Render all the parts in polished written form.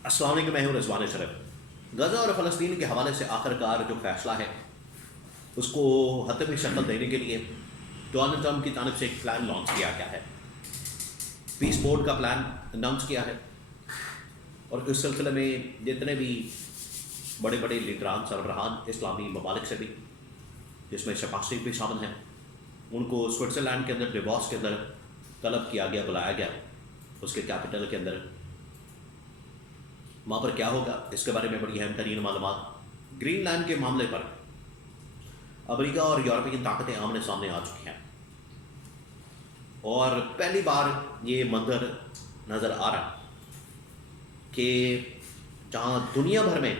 अस्सलाम वालेकुम, मैं हूं रिजवान शरफ। गज़ा और फ़लस्तीन के हवाले से आखिरकार जो फैसला है उसको हतमी शक्ल देने के लिए डोनाल्ड ट्रंप की जानब से एक प्लान लॉन्च किया गया है। पीस बोर्ड का प्लान अनाउंस किया है और इस सिलसिले में जितने भी बड़े बड़े लीडरान सरबराहान इस्लामी ममालिक से भी, जिसमें शहबाज शरीफ भी शामिल हैं, उनको स्विट्ज़रलैंड के अंदर डिवॉस के अंदर तलब किया गया, बुलाया गया उसके कैपिटल के अंदर। वहाँ पर क्या होगा इसके बारे में बड़ी अहम तरीन मालूमात। ग्रीनलैंड के मामले पर अमेरिका और यूरोपियन ताकतें आमने सामने आ चुकी हैं और पहली बार ये मंजर नज़र आ रहा कि जहाँ दुनिया भर में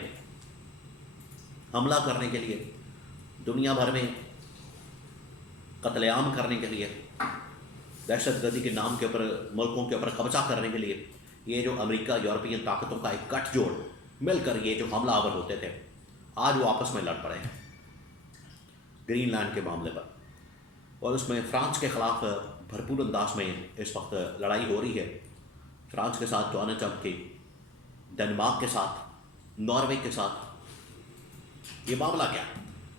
हमला करने के लिए, दुनिया भर में कत्लेआम करने के लिए, दहशतगर्दी के नाम के ऊपर मुल्कों के ऊपर कब्जा करने के लिए ये जो अमेरिका यूरोपियन ताकतों का एक गठजोड़ मिलकर ये जो हमलावर होते थे, आज वो आपस में लड़ पड़े हैं ग्रीनलैंड के मामले पर। और उसमें फ्रांस के ख़िलाफ़ भरपूर अंदाज में इस वक्त लड़ाई हो रही है। फ्रांस के साथ डोनाल्ड ट्रंप की, डेनमार्क के साथ, नॉर्वे के साथ। ये मामला क्या है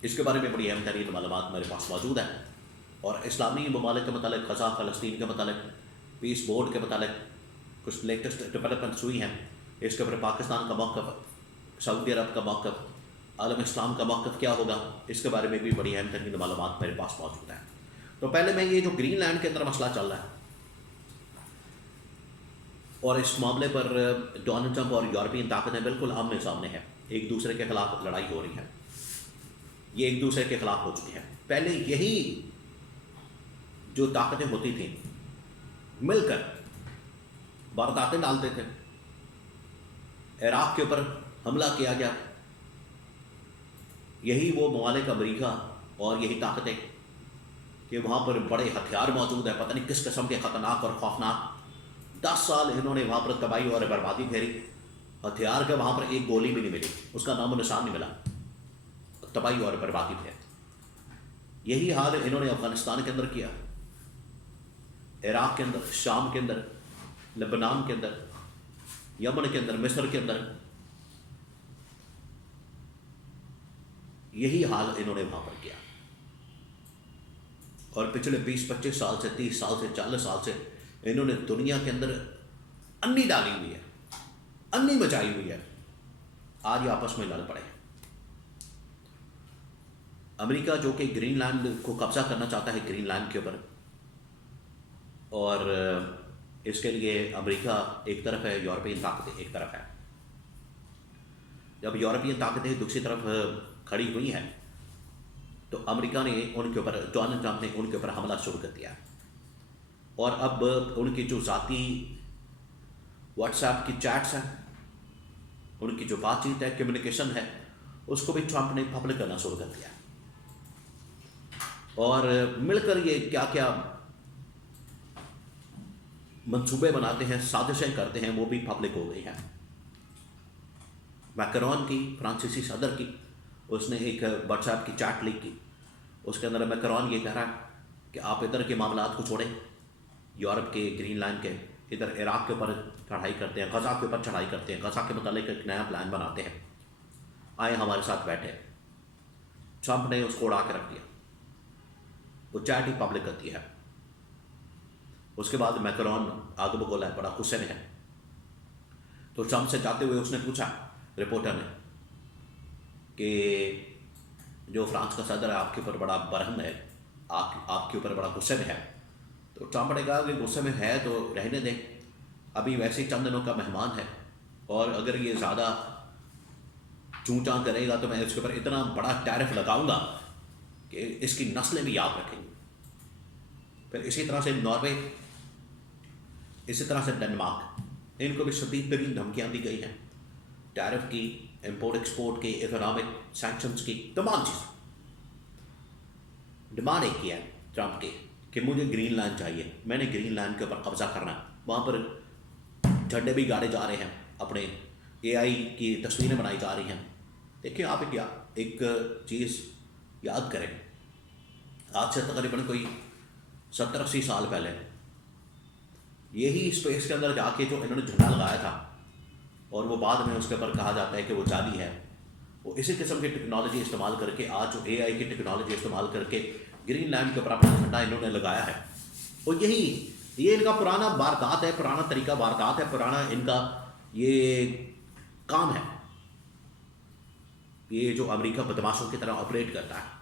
इसके बारे में बड़ी अहम तरीन मालूमात मेरे पास मौजूद है और इस्लामी ममालिक के मतलब, गज़ा फ़लस्तीन के मतलब, पीस बोर्ड के मतलब कुछ लेटेस्ट डेवलपमेंट्स हुई हैं। इसके ऊपर पाकिस्तान का मौक़िफ़, सऊदी अरब का मौक़िफ़, आलम इस्लाम का मौक़िफ़ क्या होगा, इसके बारे में भी बड़ी अहम तरीन मालूमात मेरे पास मौजूद है। तो पहले मैं ये जो ग्रीनलैंड के अंदर मसला चल रहा है और इस मामले पर डोनाल्ड ट्रंप और यूरोपियन ताकतें बिल्कुल आमने सामने हैं, एक दूसरे के खिलाफ लड़ाई हो रही है, ये एक दूसरे के खिलाफ हो चुकी है। पहले यही जो ताकतें होती थी मिलकर वारदातें डालते थे। इराक़ के ऊपर हमला किया गया, यही वो ममालिक अमेरिका और यही ताकतें कि वहाँ पर बड़े हथियार मौजूद है, पता नहीं किस किस्म के ख़तरनाक और खौफनाक। 10 साल इन्होंने वहाँ पर तबाही और बर्बादी फेरी, हथियार के वहाँ पर एक गोली भी नहीं मिली, उसका नामो निशान नहीं मिला, तबाही और बर्बादी फेर। यही हाल इन्होंने अफ़गानिस्तान के अंदर किया, इराक़ के अंदर, शाम के अंदर, लेबनान के अंदर, यमन के अंदर, मिस्र के अंदर। यही हाल इन्होंने वहाँ पर किया और पिछले 20-25 साल से, 30 साल से, 40 साल से इन्होंने दुनिया के अंदर अन्नी डाली हुई है, अन्नी मचाई हुई है। आज ये आपस में लड़ पड़े। अमेरिका जो कि ग्रीनलैंड को कब्जा करना चाहता है, ग्रीनलैंड के ऊपर, और इसके लिए अमेरिका एक तरफ है, यूरोपियन ताकतें एक तरफ है। जब यूरोपियन ताकतें दूसरी तरफ खड़ी हुई हैं तो अमेरिका ने उनके ऊपर, डोनाल्ड ट्रंप ने उनके ऊपर हमला शुरू कर दिया और अब उनकी जो ज़ाती व्हाट्सएप की चैट्स हैं, उनकी जो बातचीत है, कम्युनिकेशन है, उसको भी ट्रंप ने पब्लिक करना शुरू कर दिया और मिलकर ये क्या क्या मंसूबे बनाते हैं, साजिशें करते हैं, वो भी पब्लिक हो गई हैं। मैकरॉन की, फ्रांसीसी सदर की, उसने एक व्हाट्सएप की चैट लीक की। उसके अंदर मैकरॉन ये कह रहा है कि आप इधर के मामलात को छोड़ें, यूरोप के, ग्रीनलैंड के, इधर इराक़ के ऊपर चढ़ाई करते हैं, गज़ा के ऊपर चढ़ाई करते हैं, गज़ा के मतलब एक नया प्लान बनाते हैं, आए हमारे साथ बैठे। ट्रंप ने उसको उड़ा के रख दिया, वो चैट ही पब्लिक करती है। उसके बाद मैकरॉन आगे बगोला है, बड़ा गुस्से में है। तो ट्रंप से जाते हुए उसने पूछा, रिपोर्टर ने, कि जो फ्रांस का सदर है आपके ऊपर बड़ा बरहम है, आपके ऊपर बड़ा गुस्से में है। तो ट्रंप ने कहा कि गुस्से में है तो रहने दें, अभी वैसे ही चंद दिनों का मेहमान है और अगर ये ज़्यादा चूँ-चाँ करेगा तो मैं इसके ऊपर इतना बड़ा टैरिफ लगाऊंगा कि इसकी नस्लें भी याद रखेंगी। फिर इसी तरह से नॉर्वे, इसी तरह से डेनमार्क, इनको भी शदीद तरीन धमकियाँ दी गई हैं, टैरिफ की, इंपोर्ट एक्सपोर्ट की, इकोनॉमिक सैंक्शंस की, तमाम चीज़। डिमांड एक ही है ट्रंप की कि मुझे ग्रीनलैंड चाहिए, मैंने ग्रीनलैंड के ऊपर कब्जा करना है। वहाँ पर झंडे भी गाड़े जा रहे हैं, अपने AI की तस्वीरें बनाई जा रही हैं। देखिए आप एक चीज़ याद करें, आज से तकरीबन कोई 70-80 साल पहले यही स्पेस के अंदर जाके जो इन्होंने झंडा लगाया था, और वो बाद में उसके ऊपर कहा जाता है कि वो जाली है। वो इसी किस्म की टेक्नोलॉजी इस्तेमाल करके, आज जो AI की टेक्नोलॉजी इस्तेमाल करके ग्रीनलैंड के ऊपर अपना झंडा इन्होंने लगाया है। और ये इनका पुराना वारदात है, पुराना तरीका वारदात है, पुराना इनका ये काम है, ये जो अमेरिका बदमाशों की तरह ऑपरेट करता है।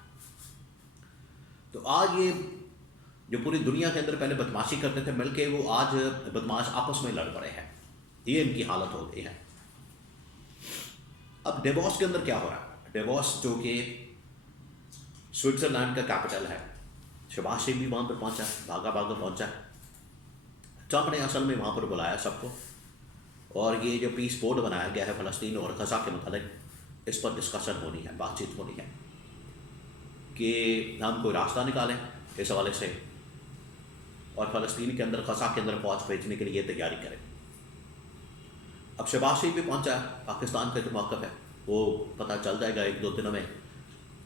तो आज ये जो पूरी दुनिया के अंदर पहले बदमाशी करते थे मिलके, वो आज बदमाश आपस में लड़ पड़े हैं। ये इनकी हालत हो गई है। अब डेवोस के अंदर क्या हो रहा है? डेवोस जो कि स्विट्जरलैंड का कैपिटल है, शहबाज शरीफ भी वहाँ पर पहुँचा, भागा भागा पहुँचा। ट्रंप ने असल में वहाँ पर बुलाया सबको, और ये जो पीस बोर्ड बनाया गया है फ़लस्तीन और गज़ा के मतलब, इस पर डिस्कशन होनी है, बातचीत होनी है कि हम कोई रास्ता निकालें इस हवाले से, और फ़लस्तीन के अंदर, गज़ा के अंदर फौज भेजने के लिए तैयारी करें। अब शहबाज शरीफ भी पहुंचा है, पाकिस्तान का जो मौक़िफ़ है वो पता चल जाएगा 1-2 दिनों में,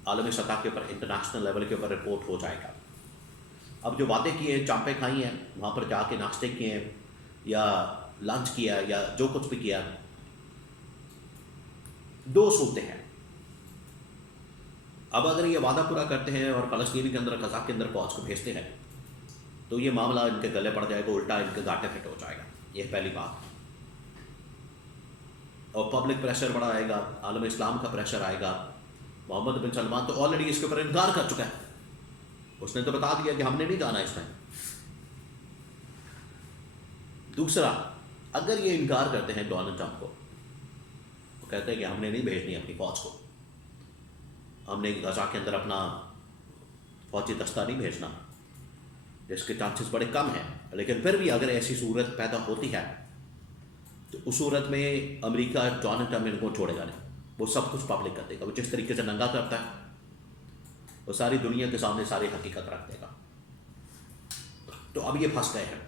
आलमी सतह के ऊपर, इंटरनेशनल लेवल के ऊपर रिपोर्ट हो जाएगा। अब जो वादे किए हैं, चांपे खाई हैं, वहाँ पर जाके नाश्ते किए हैं या लंच किया या जो कुछ भी किया, 2 सूरतें हैं। अब अगर ये वादा पूरा करते हैं और फ़लस्तीन के अंदर, गज़ा के अंदर फौज को भेजते हैं, तो ये मामला इनके गले पड़ जाएगा, उल्टा इनके घाटे फिट हो जाएगा। ये पहली बात। और पब्लिक प्रेशर बड़ा आएगा, आलम इस्लाम का प्रेशर आएगा। मोहम्मद बिन सलमान तो ऑलरेडी इसके ऊपर इनकार कर चुका है, उसने तो बता दिया कि हमने नहीं जाना इसमें। दूसरा, अगर ये इनकार करते हैं डोनाल्ड ट्रंप को, वो कहते हैं कि हमने नहीं भेजनी अपनी फौज को, हमने गज़ा के अंदर अपना फौजी दस्ता नहीं भेजना, जिसके चांसेस बड़े कम हैं, लेकिन फिर भी अगर ऐसी सूरत पैदा होती है तो उस सूरत में अमेरिका डोनाल्ड ट्रंप इनको छोड़ेगा नहीं, वो सब कुछ पब्लिक कर देगा। वो जिस तरीके से नंगा करता है, वो सारी दुनिया के सामने सारी हकीकत रख देगा। तो अब ये फंस गए हैं।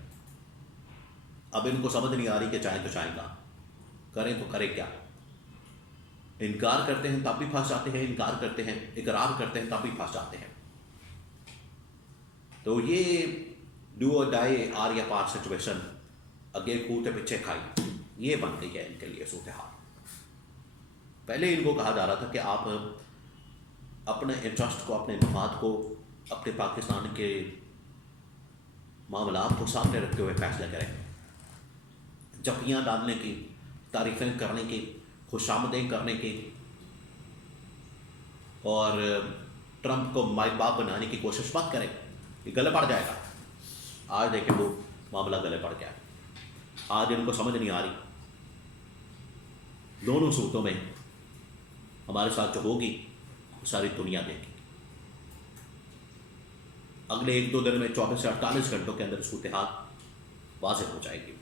अब इनको समझ नहीं आ रही कि चाहें तो चाहेंगा, करें तो करें क्या। इनकार करते हैं तब भी फंस जाते हैं, इनकार करते हैं, इकरार करते हैं तब भी फंस जाते हैं। तो ये डू और डाई, आर या पार सिचुएशन, आगे कूदे पीछे खाई, ये बन गई है इनके लिए सूरत हाल। पहले इनको कहा जा रहा था कि आप अपने इंटरेस्ट को, अपने मफाद को, अपने पाकिस्तान के मामलात को सामने रखते हुए फैसला करें, जपियाँ डालने की, तारीफ़ें करने की, खुशामदें करने की, और ट्रंप को माई बाप बनाने की कोशिश मत करें, ये गले पड़ जाएगा। आज देखें वो मामला गले पड़ गया। आज इनको समझ नहीं आ रही, दोनों सूरतों में हमारे साथ जो होगी सारी दुनिया देखेगी। अगले 1-2 दिन में 24 से 48 घंटों के अंदर सूरत हाल वाज़ेह हो जाएगी।